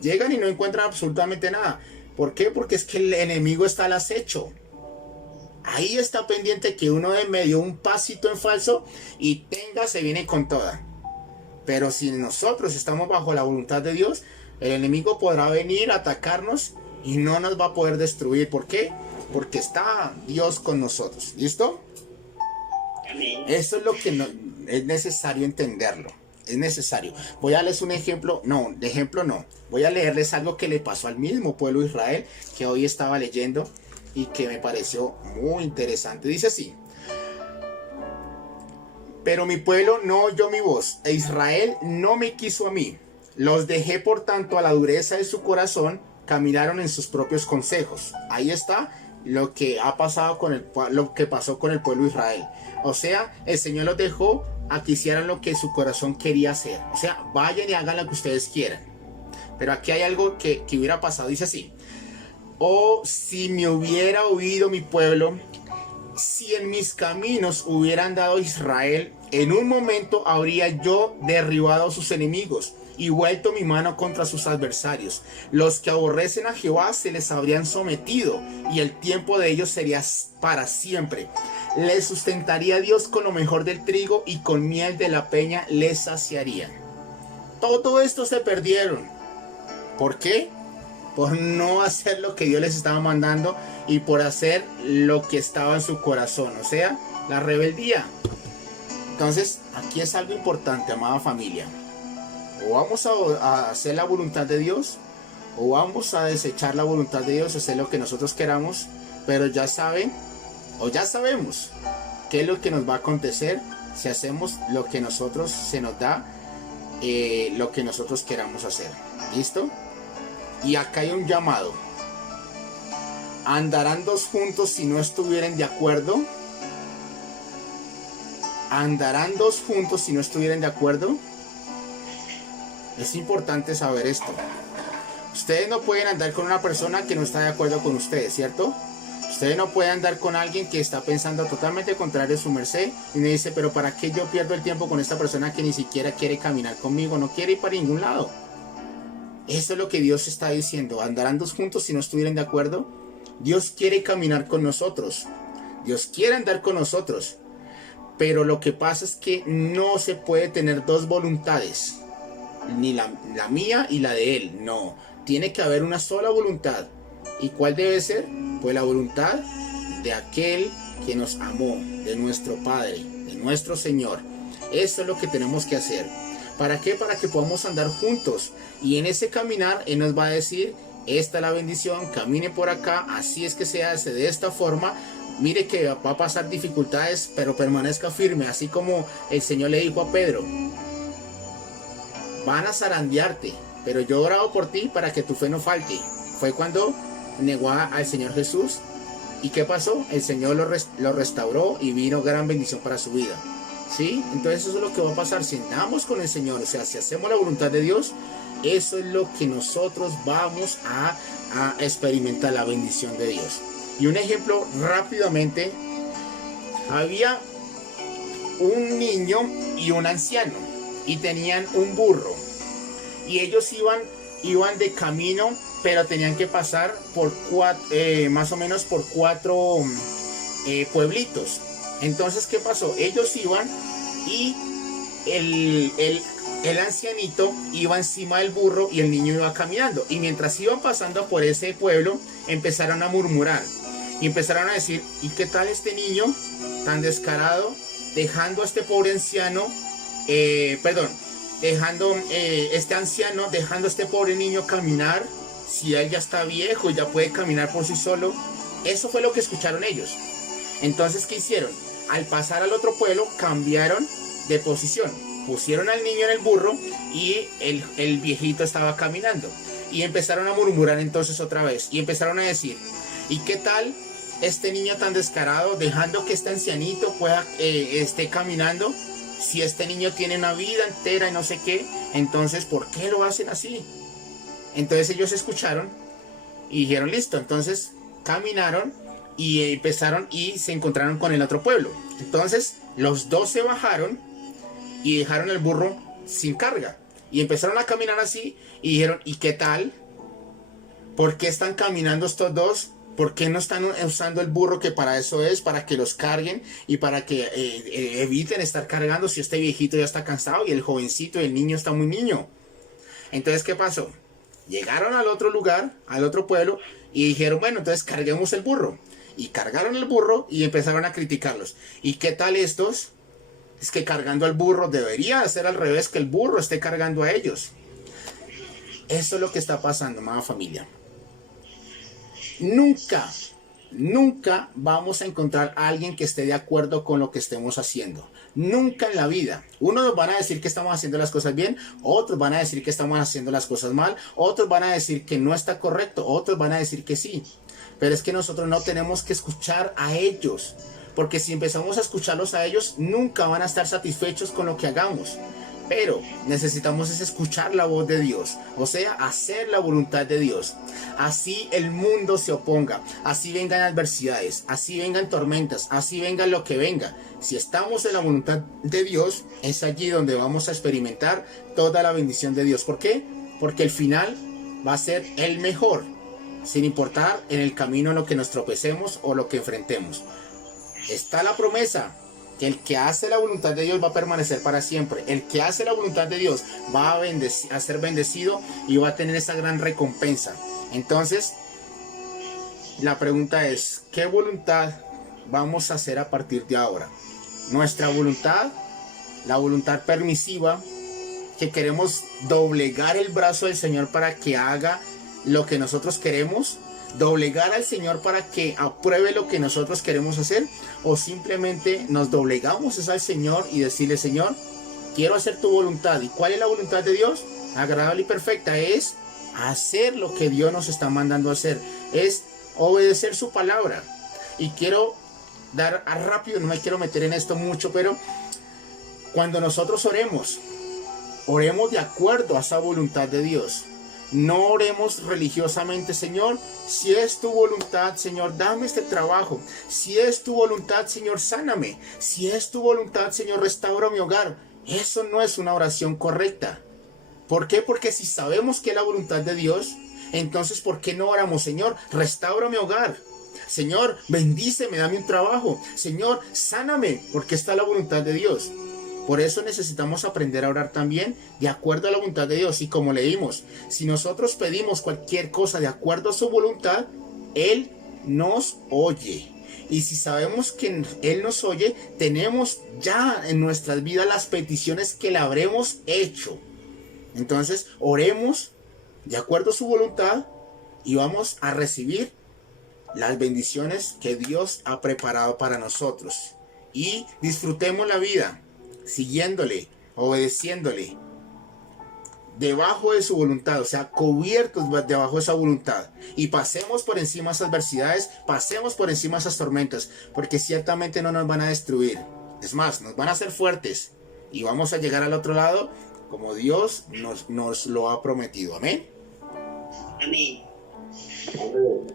Llegan y no encuentran absolutamente nada. ¿Por qué? Porque es que el enemigo está al acecho. Ahí está pendiente que uno de medio un pasito en falso y se viene con toda. Pero si nosotros estamos bajo la voluntad de Dios, el enemigo podrá venir a atacarnos y no nos va a poder destruir. ¿Por qué? Porque está Dios con nosotros. ¿Listo? Eso es lo que es necesario entenderlo. Es necesario. Voy a darles un ejemplo. No, de ejemplo no. Voy a leerles algo que le pasó al mismo pueblo de Israel, que hoy estaba leyendo y que me pareció muy interesante. Dice así: pero mi pueblo no oyó mi voz, e Israel no me quiso a mí. Los dejé por tanto a la dureza de su corazón, caminaron en sus propios consejos. Ahí está lo que ha pasado lo que pasó con el pueblo de Israel. O sea, el Señor los dejó a que hicieran lo que su corazón quería hacer. O sea, vayan y hagan lo que ustedes quieran. Pero aquí hay algo que hubiera pasado. Dice así: oh, si me hubiera oído mi pueblo, si en mis caminos hubiera andado Israel, en un momento habría yo derribado a sus enemigos y vuelto mi mano contra sus adversarios. Los que aborrecen a Jehová se les habrían sometido, y el tiempo de ellos sería para siempre. Les sustentaría Dios con lo mejor del trigo, y con miel de la peña les saciaría. Todo esto se perdieron. ¿Por qué? Por no hacer lo que Dios les estaba mandando y por hacer lo que estaba en su corazón, o sea, la rebeldía. Entonces, aquí es algo importante, amada familia. O vamos a hacer la voluntad de Dios, o vamos a desechar la voluntad de Dios, hacer lo que nosotros queramos, pero ya saben, o ya sabemos qué es lo que nos va a acontecer si hacemos lo que nosotros se nos da, lo que nosotros queramos hacer. ¿Listo? Y acá hay un llamado. ¿Andarán dos juntos si no estuvieran de acuerdo? ¿Andarán dos juntos si no estuvieran de acuerdo? Es importante saber esto. Ustedes no pueden andar con una persona que no está de acuerdo con ustedes, ¿cierto? Ustedes no pueden andar con alguien que está pensando totalmente contrario a su merced y me dice: pero ¿para qué yo pierdo el tiempo con esta persona que ni siquiera quiere caminar conmigo? No quiere ir para ningún lado. Eso es lo que Dios está diciendo. ¿Andarán dos juntos si no estuvieran de acuerdo? Dios quiere caminar con nosotros. Dios quiere andar con nosotros. Pero lo que pasa es que no se puede tener dos voluntades. Ni la mía y la de Él. No. Tiene que haber una sola voluntad. ¿Y cuál debe ser? Pues la voluntad de aquel que nos amó, de nuestro Padre, de nuestro Señor. Eso es lo que tenemos que hacer. ¿Para qué? Para que podamos andar juntos. Y en ese caminar Él nos va a decir: esta es la bendición, camine por acá, así es que se hace de esta forma. Mire que va a pasar dificultades, pero permanezca firme. Así como el Señor le dijo a Pedro: van a zarandearte, pero yo he orado por ti para que tu fe no falte. Fue cuando negó al Señor Jesús. ¿Y qué pasó? El Señor lo restauró y vino gran bendición para su vida. ¿Sí? Entonces eso es lo que va a pasar si andamos con el Señor. O sea, si hacemos la voluntad de Dios, eso es lo que nosotros vamos a experimentar, la bendición de Dios. Y un ejemplo rápidamente: había un niño y un anciano y tenían un burro, y ellos iban de camino, pero tenían que pasar por más o menos por cuatro pueblitos. Entonces, ¿qué pasó? Ellos iban y el ancianito iba encima del burro y el niño iba caminando. Y mientras iban pasando por ese pueblo, empezaron a murmurar y empezaron a decir: ¿y qué tal este niño tan descarado, dejando a este pobre anciano, este anciano dejando a este pobre niño caminar, si él ya está viejo y ya puede caminar por sí solo? Eso fue lo que escucharon ellos. Entonces, ¿qué hicieron? Al pasar al otro pueblo, cambiaron de posición. Pusieron al niño en el burro y el viejito estaba caminando. Y empezaron a murmurar entonces otra vez. Y empezaron a decir: ¿y qué tal este niño tan descarado, dejando que este ancianito esté caminando? Si este niño tiene una vida entera y no sé qué, entonces ¿por qué lo hacen así? Entonces ellos escucharon y dijeron, listo. Entonces caminaron y empezaron y se encontraron con el otro pueblo. Entonces los dos se bajaron y dejaron el burro sin carga. Y empezaron a caminar así y dijeron, ¿y qué tal? ¿Por qué están caminando estos dos? ¿Por qué no están usando el burro, que para eso es, para que los carguen y para que eviten estar cargando si este viejito ya está cansado y el jovencito y el niño está muy niño? Entonces, ¿qué pasó? Llegaron al otro lugar, al otro pueblo, y dijeron, bueno, entonces carguemos el burro. Y cargaron el burro y empezaron a criticarlos. ¿Y qué tal estos? Es que cargando al burro debería ser al revés, que el burro esté cargando a ellos. Eso es lo que está pasando, amada familia. Nunca vamos a encontrar a alguien que esté de acuerdo con lo que estemos haciendo. Nunca en la vida. Unos nos van a decir que estamos haciendo las cosas bien, otros van a decir que estamos haciendo las cosas mal, otros van a decir que no está correcto, otros van a decir que sí. Pero es que nosotros no tenemos que escuchar a ellos, porque si empezamos a escucharlos a ellos, nunca van a estar satisfechos con lo que hagamos. Pero necesitamos es escuchar la voz de Dios, o sea, hacer la voluntad de Dios. Así el mundo se oponga, así vengan adversidades, así vengan tormentas, así venga lo que venga. Si estamos en la voluntad de Dios, es allí donde vamos a experimentar toda la bendición de Dios. ¿Por qué? Porque el final va a ser el mejor, sin importar en el camino en lo que nos tropecemos o lo que enfrentemos. Está la promesa que el que hace la voluntad de Dios va a permanecer para siempre. El que hace la voluntad de Dios va a ser bendecido y va a tener esa gran recompensa. Entonces, la pregunta es, ¿qué voluntad vamos a hacer a partir de ahora? Nuestra voluntad, la voluntad permisiva, que queremos doblegar el brazo del Señor para que haga lo que nosotros queremos, doblegar al Señor para que apruebe lo que nosotros queremos hacer, o simplemente nos doblegamos al Señor y decirle, Señor, quiero hacer tu voluntad. ¿Y cuál es la voluntad de Dios? Agradable y perfecta. Es hacer lo que Dios nos está mandando a hacer, es obedecer su palabra. Y quiero dar rápido, no me quiero meter en esto mucho, pero cuando nosotros oremos de acuerdo a esa voluntad de Dios. No oremos religiosamente, Señor, si es tu voluntad, Señor, dame este trabajo. Si es tu voluntad, Señor, sáname. Si es tu voluntad, Señor, restaura mi hogar. Eso no es una oración correcta. ¿Por qué? Porque si sabemos que es la voluntad de Dios, entonces ¿por qué no oramos? Señor, restaura mi hogar. Señor, bendíceme, dame un trabajo. Señor, sáname, porque está la voluntad de Dios. Por eso necesitamos aprender a orar también de acuerdo a la voluntad de Dios. Y como leímos, si nosotros pedimos cualquier cosa de acuerdo a su voluntad, Él nos oye. Y si sabemos que Él nos oye, tenemos ya en nuestras vidas las peticiones que le habremos hecho. Entonces, oremos de acuerdo a su voluntad y vamos a recibir las bendiciones que Dios ha preparado para nosotros. Y disfrutemos la vida siguiéndole, obedeciéndole, debajo de su voluntad, o sea, cubiertos debajo de esa voluntad, y pasemos por encima de esas adversidades, pasemos por encima de esas tormentas, porque ciertamente no nos van a destruir, es más, nos van a hacer fuertes, y vamos a llegar al otro lado, como Dios nos lo ha prometido. Amén. Amén. Amén.